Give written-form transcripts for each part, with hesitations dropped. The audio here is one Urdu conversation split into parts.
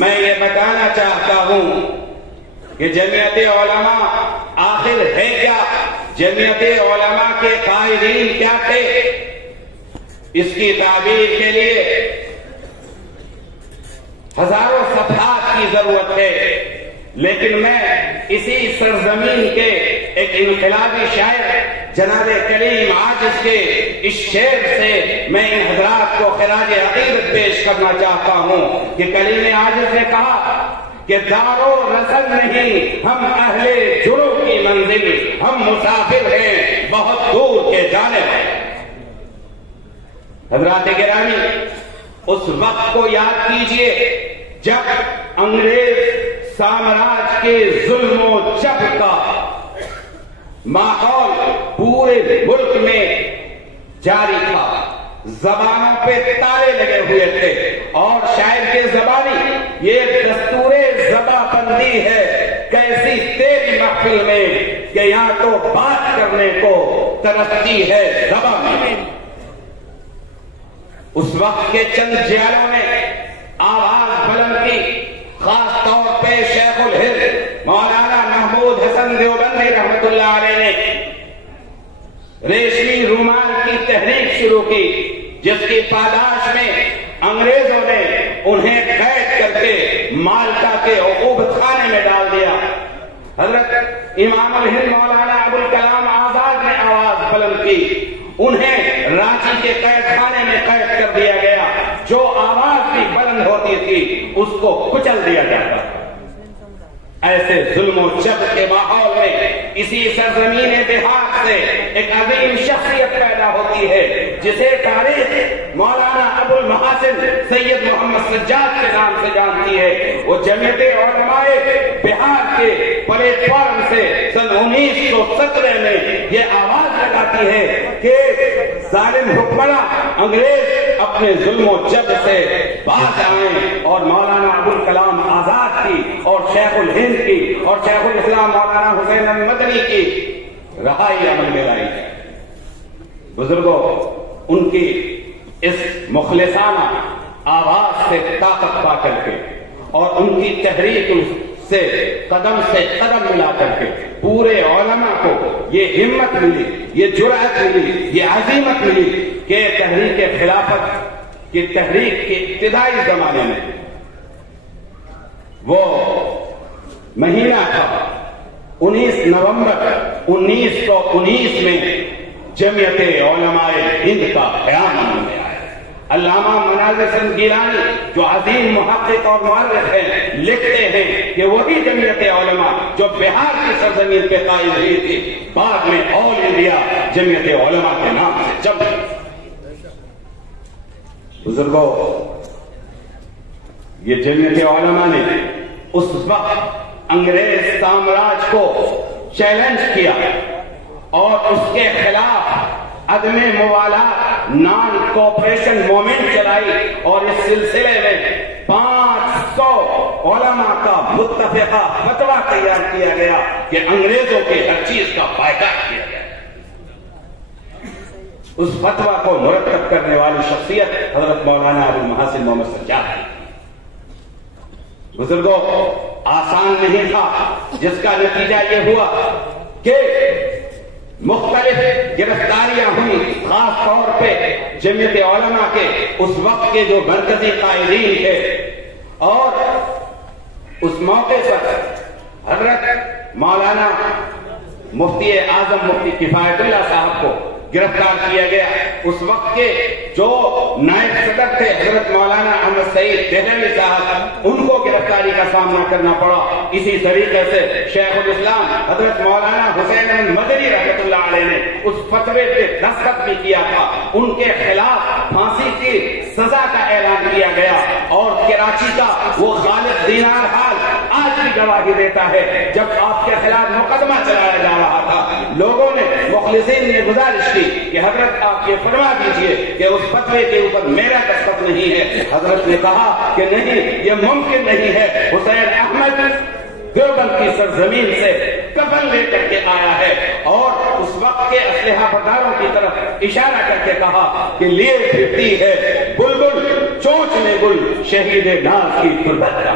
میں یہ بتانا چاہتا ہوں کہ جمعیت علماء آخر ہے کیا؟ جمعیت علماء کے قائدین کیا تھے؟ اس کی تعبیر کے لیے ہزاروں صفحات کی ضرورت ہے، لیکن میں اسی سرزمین کے ایک انقلابی شاعر جناب کلیم عاجز کے اس شعر سے میں ان حضرات کو خراج عقیدت پیش کرنا چاہتا ہوں کہ کلیم عاجز نے کہا کہ دارو رسل نہیں ہم اہل جرو کی منزل، ہم مسافر ہیں بہت دور کے جانے والے۔ حضرات گرامی، اس وقت کو یاد کیجئے جب انگریز سامراج کے ظلم و جبر کا ماحول پورے ملک میں جاری تھا، زبانوں پہ تالے لگے ہوئے تھے، اور شاعر کے زبانی یہ دستور زباں بندی ہے کیسی تیری محفل میں کہ یہاں تو بات کرنے کو ترستی ہے زبان میں۔ اس وقت کے چند جیلوں نے آواز بلند کی، خاص طور پہ شیخ الہند مولانا محمود حسن دیوبندی رحمت اللہ علیہ نے ریشمی رومال کی تحریک شروع کی، جس کی پاداش میں انگریزوں نے انہیں قید کر کے مالٹا کے عقوبت خانے میں ڈال دیا۔ حضرت امام الہند مولانا ابوالکلام آزاد نے آواز بلند کی، انہیں رانچی کے قید خانے میں قید کر دیا گیا، جو آواز بھی بلند ہوتی تھی اس کو کچل دیا جاتا تھا۔ ایسے ظلم و جبر کے ماحول میں اسی سرزمین بہار سے ایک عظیم شخصیت پیدا ہوتی ہے جسے تاریخ مولانا ابو المحاسن سید محمد سجاد کے نام سے جانتی ہے۔ وہ جمعیت علماء بہار کے پلیٹ فارم سے سن 1917 میں یہ آواز لگاتی ہے کہ ظالم حکمراں انگریز اپنے ظلم و جبر سے باز آئیں، اور مولانا ابوالکلام آزاد کی اور شیخ الہند کی اور شیخ الاسلام مولانا حسین مدنی کی رہائی عمل میں لائی ہے۔ بزرگوں، ان کی اس مخلصانہ آواز سے طاقت پا کر کے اور ان کی تحریک سے قدم ملا کر کے پورے علماء کو یہ ہمت ملی، یہ جرأت ملی، یہ عزیمت ملی کہ تحریک خلافت کی تحریک کے ابتدائی زمانے میں وہ مہینہ تھا 19 نومبر 1919 میں جمعیت علماء ہند کا قیام ہونے آیا۔ علامہ مناظر حسن گیلانی جو عظیم محقق اور مورخ ہیں لکھتے ہیں کہ وہی جمعیت علماء جو بہار کی سرزمین پہ قائم ہوئی تھی بعد میں آل انڈیا جمعیت علماء کے نام سے جم گئی۔ بزرگوں، یہ جمعیت علماء نے اس وقت انگریز سامراج کو چیلنج کیا اور اس کے خلاف عدم موالات نان کوپریشن موومنٹ چلائی، اور اس سلسلے میں 500 علماء کا متفقہ فتویٰ تیار کیا گیا کہ انگریزوں کے ہر چیز کا بائیکاٹ کیا گیا۔ اس فتویٰ کو مرتب کرنے والی شخصیت حضرت مولانا ابو المحاسن محمد سجاد تھی۔ بزرگوں، آسان نہیں تھا، جس کا نتیجہ یہ ہوا کہ مختلف گرفتاریاں ہوئی، خاص طور پہ جمعیت علماء کے اس وقت کے جو مرکزی قائدین تھے، اور اس موقع پر حضرت مولانا مفتی اعظم مفتی کفایت اللہ صاحب کو گرفتار کیا گیا۔ اس وقت کے جو نائب صدر تھے حضرت مولانا احمد سعید دہلوی صاحب، ان کو گرفتاری کا سامنا کرنا پڑا۔ اسی طریقے سے شیخ الاسلام حضرت مولانا حسین احمد مدنی رحمت اللہ علیہ نے اس فتوے پہ دستخط بھی کیا تھا، ان کے خلاف پھانسی کی سزا کا اعلان کیا گیا، اور کراچی کا وہ خالد دینار حال آج بھی گواہی دیتا ہے جب آپ کے خلاف مقدمہ چلایا جا رہا تھا، لوگوں نے مخلصین نے گزارش کی کہ حضرت آپ یہ فرما دیجئے کہ اس فتوے کے اوپر میرا دستخط نہیں ہے۔ حضرت نے کہا کہ نہیں، یہ ممکن نہیں ہے، حسین احمد دیوبند کی سرزمین سے کفن لے کر کے آیا ہے، اور اس وقت کے اسلحہ برداروں کی طرف اشارہ کر کے کہا کہ لیے پھرتی ہے بلبل چونچ میں گل شہید ناز کی تربت کا۔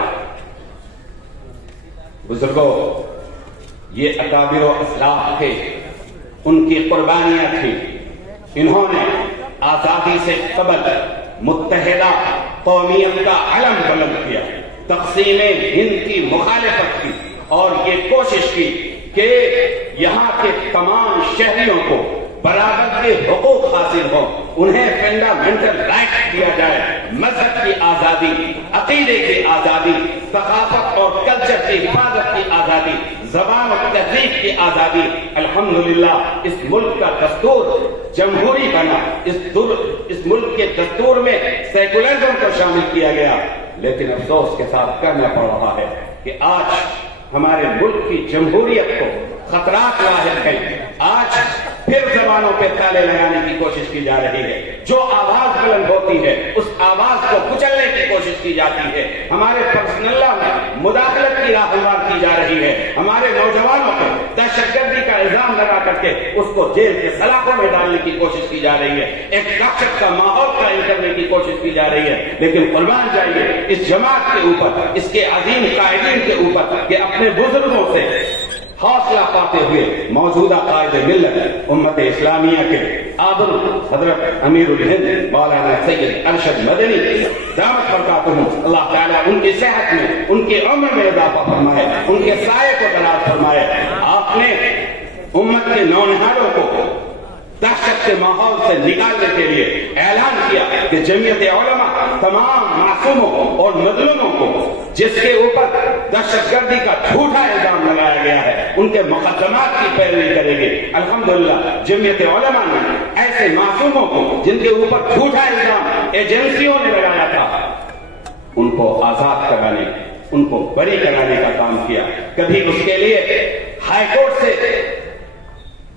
بزرگوں، یہ اکابر و اسلاف تھے، ان کی قربانیاں تھیں۔ انہوں نے آزادی سے قبل متحدہ قومیت کا علم بلند کیا، تقسیم ہند کی مخالفت کی اور یہ کوشش کی کہ یہاں کے تمام شہریوں کو برابر کے حقوق حاصل ہو، انہیں فنڈامنٹل رائٹ دیا جائے، مذہب کی آزادی، عقیدے کی آزادی، ثقافت اور کلچر کی حفاظت کی آزادی، زبان و تہذیب کی آزادی۔ الحمدللہ اس ملک کا دستور جمہوری بنا، اس ملک کے دستور میں سیکولرزم کو شامل کیا گیا، لیکن افسوس کے ساتھ کہنا پڑ رہا ہے کہ آج ہمارے ملک کی جمہوریت کو خطرات لاحق ہیں۔ آج پھر زبانوں پہ تالے لگانے کی کوشش کی جا رہی ہے، جو آواز بلند ہوتی ہے اس آواز کو کچلنے کی کوشش کی جاتی ہے، ہمارے پرسنل لا میں مداخلت کی راہ ہموار کی جا رہی ہے، ہمارے نوجوانوں کو دہشت گردی کا الزام لگا کر کے اس کو جیل کے سلاخوں میں ڈالنے کی کوشش کی جا رہی ہے، ایک دہشت کا ماحول قائم کرنے کی کوشش کی جا رہی ہے۔ لیکن قربان جائیے اس جماعت کے اوپر، اس کے عظیم قائدین کے اوپر کہ اپنے بزرگوں سے حوصلہ پاتے ہوئے موجودہ قائد ملت امت اسلامیہ کے آبر حضرت امیر الہند مولانا سید ارشد مدنی دامت برکاتہم، اللہ تعالیٰ ان کی صحت میں، ان کی عمر میں اضافہ فرمائے، ان کے سائے کو دراز فرمائے۔ آپ نے امت کے نونہالوں کو دہشت کے ماحول سے نکالنے کے لیے اعلان کیا کہ جمعیت علماء تمام معصوموں اور مظلوموں کو جس کے اوپر دہشت گردی کا جھوٹا الزام لگایا گیا ہے ان کے مقدمات کی پیروی کرے گی۔ الحمدللہ جمعیت علماء نے ایسے معصوموں کو جن کے اوپر جھوٹا الزام ایجنسیوں نے لگایا تھا ان کو آزاد کرانے، ان کو بری کرانے کا کام کیا۔ کبھی اس کے لیے ہائی کورٹ سے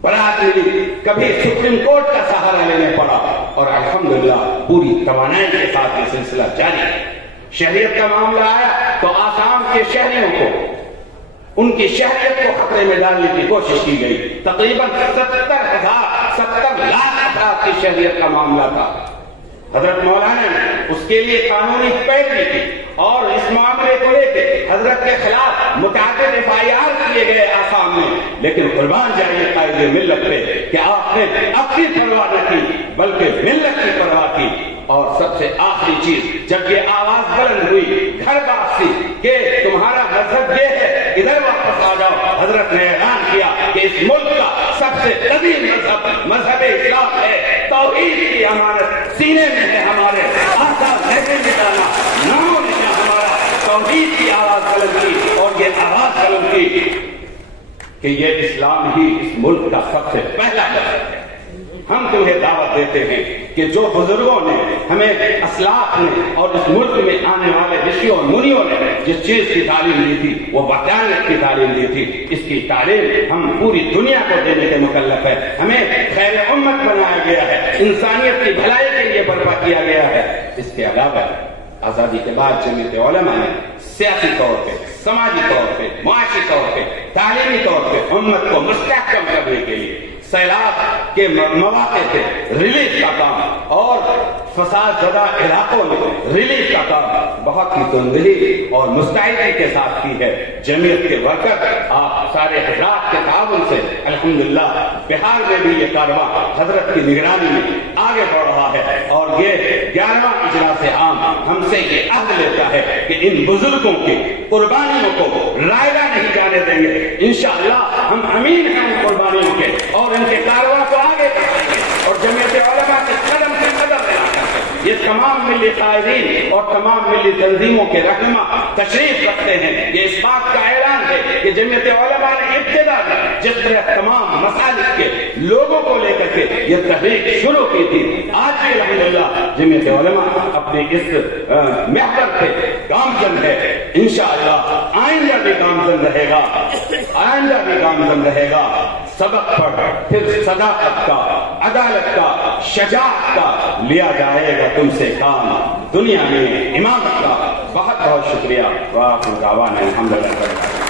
برات ملی، کبھی سپریم کورٹ کا سہارا لینے پڑا، اور الحمدللہ پوری توانائی کے ساتھ یہ سلسلہ جاری ہے۔ شہریت کا معاملہ آیا تو آسام کے شہریوں کو ان کی شہریت کو خطرے میں ڈالنے کی کوشش کی گئی۔ تقریباً 70 لاکھ افراد کی شہریت کا معاملہ تھا۔ حضرت مولانا نے اس کے لیے قانونی پیروی کی اور اس معاملے کو لے کے حضرت کے خلاف متعدد FIR کیے گئے آسام میں، لیکن قربان جائیے قائد ملت پہ کہ آپ نے اپنی پرواہ نہ کی بلکہ ملت کی پرواہ کی۔ اور سب سے آخری چیز، جب یہ آواز بلند ہوئی گھر واپسی کہ تمہارا مذہب یہ ہے ادھر واپس آ جاؤ، حضرت نے اعلان کیا کہ اس ملک کا سب سے قدیم مذہب اسلام ہے، توحید کی امانت سینے میں ہے ہمارے، آسا نہیں مٹانا، ناموں نے ہمارا توحید کی آواز بلند کی، اور یہ آواز بلند کی کہ یہ اسلام ہی اس ملک کا سب سے پہلا مذہب ہے۔ ہم تمہیں دعوت دیتے ہیں کہ جو بزرگوں نے ہمیں اسلاف نے اور اس ملک میں آنے والے رشیوں اور منیوں نے جس چیز کی تعلیم دی تھی وہ وطانیت کی تعلیم دی تھی، اس کی تعلیم ہم پوری دنیا کو دینے کے مکلف ہے۔ ہمیں خیر امت بنایا گیا ہے، انسانیت کی بھلائی کے لیے برپا کیا گیا ہے۔ اس کے علاوہ آزادی کے بعد جمعیت علماء نے سیاسی طور پہ، سماجی طور پہ، معاشی طور پہ، تعلیمی طور پہ امت کو مستحکم کرنے کے لیے سیلاب کے مواقع پہ ریلیف کا کام اور فساد زدہ علاقوں میں ریلیف کا کام بہت ہی تندہی اور مستعدی کے ساتھ کی ہے۔ جمعیت کے ورکر آپ سارے حضرات کے تعاون سے الحمدللہ بہار میں بھی یہ کارواں حضرت کی نگرانی میں آگے بڑھ رہا ہے، اور یہ 11واں اجلاس عام ہم سے یہ عہد لیتا ہے کہ ان بزرگوں کی قربانیوں کو رائگاں نہیں جانے دیں گے۔ انشاءاللہ ہم امین ہیں ان قربانیوں کے، اور ان کے کارواں کو آگے بڑھائیں گے، اور جمعیت علماء کے قدم سے قدم ملا کر یہ تمام ملی قائدین اور تمام ملی تنظیموں کے رہنما تشریف رکھتے ہیں۔ یہ اس بات کا اعلان ہے کہ جمعیت علماء نے ابتدا میں جس طرح تمام مسالک کے لوگوں کو لے کر کے یہ تحریک شروع کی تھی، آج بھی الحمدللہ جمعیت علماء اپنے اس محور پہ گامزن ہے۔ انشاءاللہ آئندہ بھی گامزن رہے گا، آئندہ بھی گامزن رہے گا۔ سبق پڑھ پھر صداقت کا، عدالت کا، شجاعت کا لیا جائے گا تم سے کام، دنیا میں امامت کا۔ بہت بہت شکریہ۔ وآخر دعوانا الحمدللہ۔